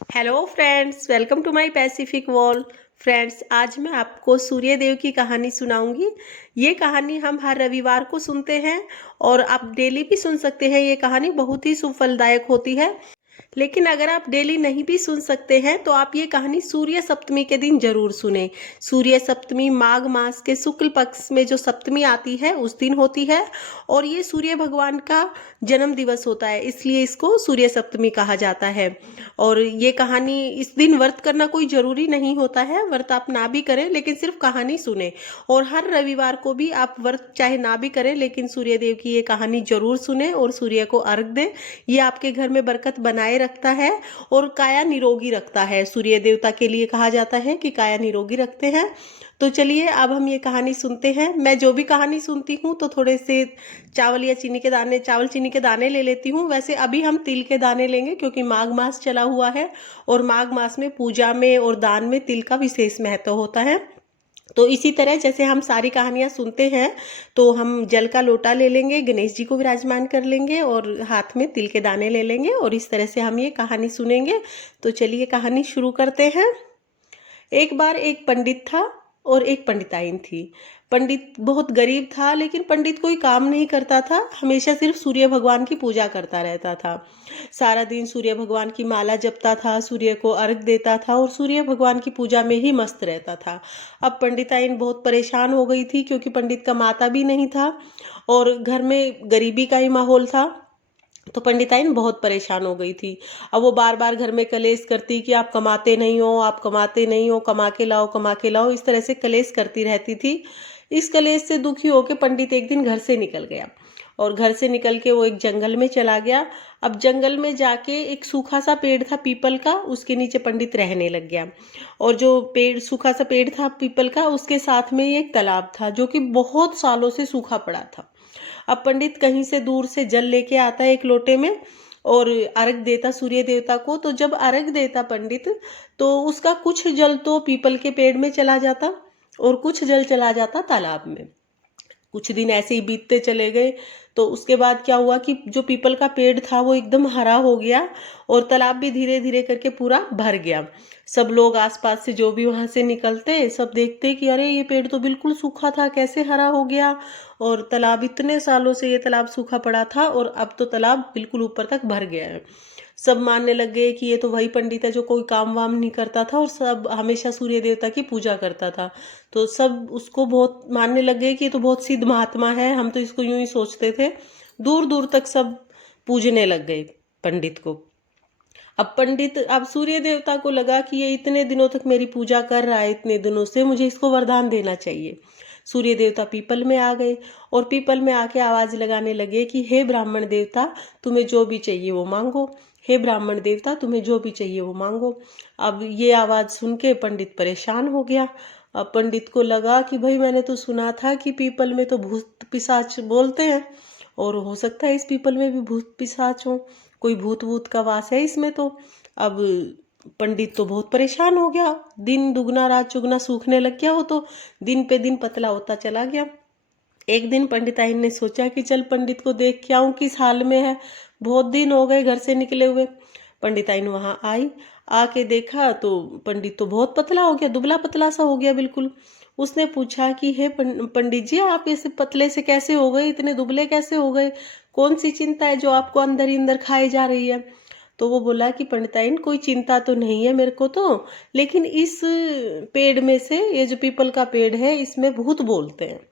Hello friends, welcome to my Pacific wall. Friends, आज मैं आपको सूर्य देव की कहानी सुनाऊंगी। ये कहानी हम हर रविवार को सुनते हैं और आप डेली भी सुन सकते हैं। ये कहानी बहुत ही सुफलदायक होती है। लेकिन अगर आप डेली नहीं भी सुन सकते हैं तो आप ये कहानी सूर्य सप्तमी के दिन जरूर सुने। सूर्य सप्तमी माघ मास के शुक्ल पक्ष में जो सप्तमी आती है उस दिन होती है और ये सूर्य भगवान का जन्म दिवस होता है, इसलिए इसको सूर्य सप्तमी कहा जाता है। और ये कहानी, इस दिन व्रत करना कोई जरूरी नहीं होता है, व्रत आप ना भी करें लेकिन सिर्फ कहानी सुने। और हर रविवार को भी आप व्रत चाहे ना भी करें लेकिन सूर्य देव की ये कहानी जरूर सुने और सूर्य को अर्घ दें। ये आपके घर में बरकत बनाए रखता है और काया निरोगी रखता है। सूर्य देवता के लिए कहा जाता है कि काया निरोगी रखते हैं। तो चलिए अब हम ये कहानी सुनते हैं। मैं जो भी कहानी सुनती हूँ तो थोड़े से चावल या चीनी के दाने, चावल चीनी के दाने ले लेती हूँ। वैसे अभी हम तिल के दाने लेंगे क्योंकि माघ मास चला हुआ है और माघ मास में पूजा में और दान में तिल का विशेष महत्व होता है। तो इसी तरह जैसे हम सारी कहानियां सुनते हैं तो हम जल का लोटा ले लेंगे, गणेश जी को विराजमान कर लेंगे और हाथ में तिल के दाने ले लेंगे और इस तरह से हम ये कहानी सुनेंगे। तो चलिए कहानी शुरू करते हैं। एक बार एक पंडित था और एक पंडिताइन थी। पंडित बहुत गरीब था लेकिन पंडित कोई काम नहीं करता था, हमेशा सिर्फ सूर्य भगवान की पूजा करता रहता था। सारा दिन सूर्य भगवान की माला जपता था, सूर्य को अर्घ देता था और सूर्य भगवान की पूजा में ही मस्त रहता था। अब पंडिताइन बहुत परेशान हो गई थी क्योंकि पंडित का माता भी नहीं था और घर में गरीबी का ही माहौल था। तो पंडिताइन बहुत परेशान हो गई थी। अब वो बार बार घर में कलेश करती कि आप कमाते नहीं हो, आप कमाते नहीं हो, कमा के लाओ, कमा के लाओ, इस तरह से कलेश करती रहती थी। इस कलेश से दुखी होकर पंडित एक दिन घर से निकल गया और घर से निकल के वो एक जंगल में चला गया। अब जंगल में जाके एक सूखा सा पेड़ था पीपल का, उसके नीचे पंडित रहने लग गया। और जो पेड़, सूखा सा पेड़ था पीपल का, उसके साथ में एक तालाब था जो कि बहुत सालों से सूखा पड़ा था। अब पंडित कहीं से दूर से जल लेके आता है एक लोटे में और अर्घ देता सूर्य देवता को। तो जब अर्घ देता पंडित तो उसका कुछ जल तो पीपल के पेड़ में चला जाता और कुछ जल चला जाता तालाब में। कुछ दिन ऐसे ही बीतते चले गए। तो उसके बाद क्या हुआ कि जो पीपल का पेड़ था वो एकदम हरा हो गया और तालाब भी धीरे धीरे करके पूरा भर गया। सब लोग आसपास से जो भी वहां से निकलते सब देखते कि अरे ये पेड़ तो बिल्कुल सूखा था, कैसे हरा हो गया। और तालाब, इतने सालों से ये तालाब सूखा पड़ा था और अब तो तालाब बिल्कुल ऊपर तक भर गया है। सब मानने लग गए कि ये तो वही पंडित है जो कोई काम वाम नहीं करता था और सब हमेशा सूर्य देवता की पूजा करता था। तो सब उसको बहुत मानने लग गए कि ये तो बहुत सिद्ध महात्मा है, हम तो इसको यूं ही सोचते थे। दूर दूर तक सब पूजने लग गए पंडित को। अब सूर्य देवता को लगा कि ये इतने दिनों तक मेरी पूजा कर रहा है, इतने दिनों से, मुझे इसको वरदान देना चाहिए। सूर्य देवता पीपल में आ गए और पीपल में आके आवाज लगाने लगे कि हे ब्राह्मण देवता, तुम्हें जो भी चाहिए वो मांगो। हे ब्राह्मण देवता, तुम्हें जो भी चाहिए वो मांगो। अब ये आवाज सुन के पंडित परेशान हो गया। अब पंडित को लगा कि भाई मैंने तो सुना था कि पीपल में तो भूत पिशाच बोलते हैं और हो सकता है इस पीपल में भी भूत पिशाच हो, कोई भूत भूत का वास है इसमें। तो अब पंडित तो बहुत परेशान हो गया। दिन दुगना रात चुगना सूखने लग गया वो तो, दिन पे दिन पतला होता चला गया। एक दिन पंडिताइन ने सोचा कि चल पंडित को देख के आऊं किस हाल में है, बहुत दिन हो गए घर से निकले हुए। पंडिताइन वहां आई, आके देखा तो पंडित तो बहुत पतला हो गया, दुबला पतला सा हो गया बिल्कुल। उसने पूछा कि हे पंडित जी, आप ऐसे पतले से कैसे हो गए, इतने दुबले कैसे हो गए, कौन सी चिंता है जो आपको अंदर ही अंदर खाई जा रही है। तो वो बोला कि पंडिताइन, कोई चिंता तो नहीं है मेरे को तो, लेकिन इस पेड़ में से, ये जो पीपल का पेड़ है, इसमें भूत बोलते हैं।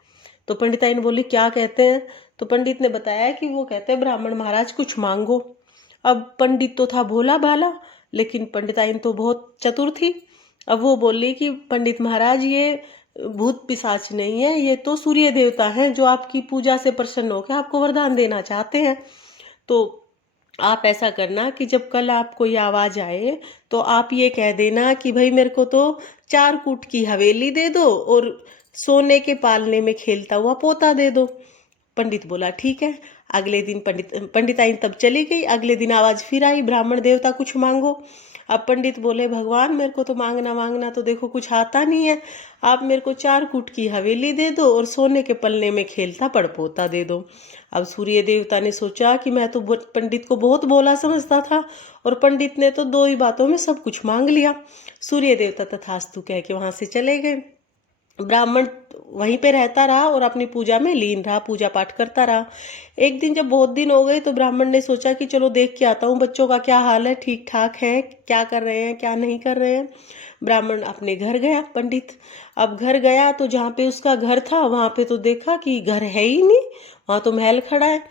तो पंडिताइन बोली क्या कहते हैं। तो पंडित ने बताया कि वो कहते हैं ब्राह्मण महाराज कुछ मांगो। अब पंडित तो था भोला भाला लेकिन पंडिताइन तो बहुत चतुर थी। अब वो बोली कि पंडित महाराज, ये भूत पिशाच नहीं है, ये तो सूर्य देवता हैं जो आपकी पूजा से प्रसन्न होकर आपको वरदान देना चाहते हैं। तो आप ऐसा करना कि जब कल आपको ये आवाज आए तो आप ये कह देना कि भाई मेरे को तो 4 कूट की हवेली दे दो और सोने के पालने में खेलता हुआ पोता दे दो। पंडित बोला ठीक है। अगले दिन पंडिताइन तब चली गई। अगले दिन आवाज़ फिर आई, ब्राह्मण देवता कुछ मांगो। अब पंडित बोले, भगवान मेरे को तो मांगना तो देखो कुछ आता नहीं है, आप मेरे को 4 कूट की हवेली दे दो और सोने के पलने में खेलता पड़पोता दे दो। अब सूर्य देवता ने सोचा कि मैं तो पंडित को बहुत भोला समझता था और पंडित ने तो 2 ही बातों में सब कुछ मांग लिया। सूर्य देवता तथास्तु कह के वहां से चले गए। ब्राह्मण वहीं पे रहता रहा और अपनी पूजा में लीन रहा, पूजा पाठ करता रहा। एक दिन जब बहुत दिन हो गए तो ब्राह्मण ने सोचा कि चलो देख के आता हूँ बच्चों का क्या हाल है, ठीक ठाक है, क्या कर रहे हैं क्या नहीं कर रहे हैं। ब्राह्मण अपने घर गया पंडित। अब घर गया तो जहाँ पे उसका घर था वहाँ पे तो देखा कि घर है ही नहीं, वहाँ तो महल खड़ा है।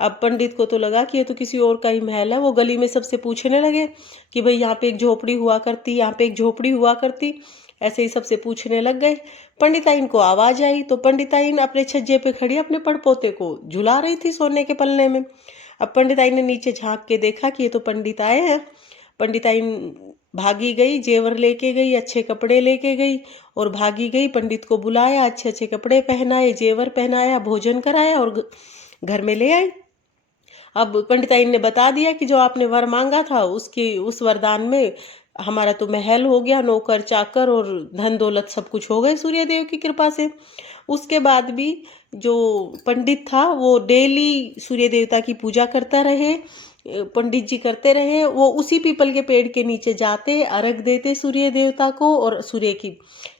अब पंडित को तो लगा कि ये तो किसी और का ही महल है। वो गली में सबसे पूछने लगे कि भाई यहाँ पे एक झोपड़ी हुआ करती, यहाँ पे एक झोपड़ी हुआ करती, ऐसे ही सबसे पूछने लग गए। पंडिताइन को आवाज आई तो पंडिताइन अपने छज्जे पे खड़ी अपने पड़पोते को झुला रही थी सोने के पलने में। अब पंडिताइन ने नीचे झांक के देखा कि ये तो पंडित आए हैं। पंडिताइन भागी गई, जेवर लेके गई, अच्छे कपड़े लेके गई और भागी गई। पंडित को बुलाया, अच्छे अच्छे कपड़े पहनाए, जेवर पहनाया, भोजन कराया और घर में ले आई। अब पंडिताइन ने बता दिया कि जो आपने वर मांगा था उसकी उस वरदान में हमारा तो महल हो गया, नौकर चाकर और धन दौलत सब कुछ हो गए सूर्यदेव की कृपा से। उसके बाद भी जो पंडित था वो डेली सूर्य देवता की पूजा करता रहे, पंडित जी करते रहे। वो उसी पीपल के पेड़ के नीचे जाते, अर्घ देते सूर्य देवता को और सूर्य की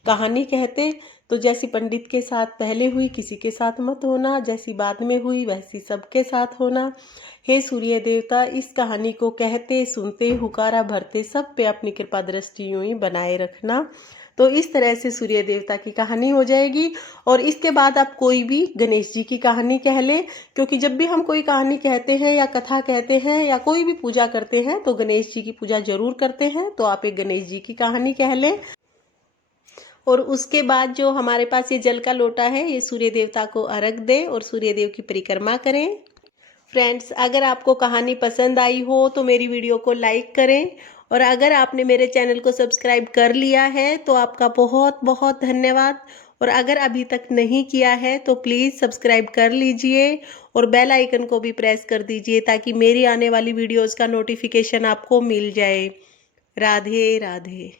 कहानी कहते। तो जैसी पंडित के साथ पहले हुई किसी के साथ मत होना, जैसी बाद में हुई वैसी सबके साथ होना। हे सूर्य देवता, इस कहानी को कहते सुनते हुकारा भरते सब पे अपनी कृपा दृष्टि यूं ही बनाए रखना। तो इस तरह से सूर्य देवता की कहानी हो जाएगी। और इसके बाद आप कोई भी गणेश जी की कहानी कह लें, क्योंकि जब भी हम कोई कहानी कहते हैं या कथा कहते हैं या कोई भी पूजा करते हैं तो गणेश जी की पूजा जरूर करते हैं। तो आप एक गणेश जी की कहानी कह लें और उसके बाद जो हमारे पास ये जल का लोटा है ये सूर्य देवता को अर्घ दें और सूर्य देव की परिक्रमा करें। फ्रेंड्स, अगर आपको कहानी पसंद आई हो तो मेरी वीडियो को लाइक करें और अगर आपने मेरे चैनल को सब्सक्राइब कर लिया है तो आपका बहुत बहुत धन्यवाद। और अगर अभी तक नहीं किया है तो प्लीज़ सब्सक्राइब कर लीजिए और बेल आइकन को भी प्रेस कर दीजिए ताकि मेरी आने वाली वीडियोज़ का नोटिफिकेशन आपको मिल जाए। राधे राधे।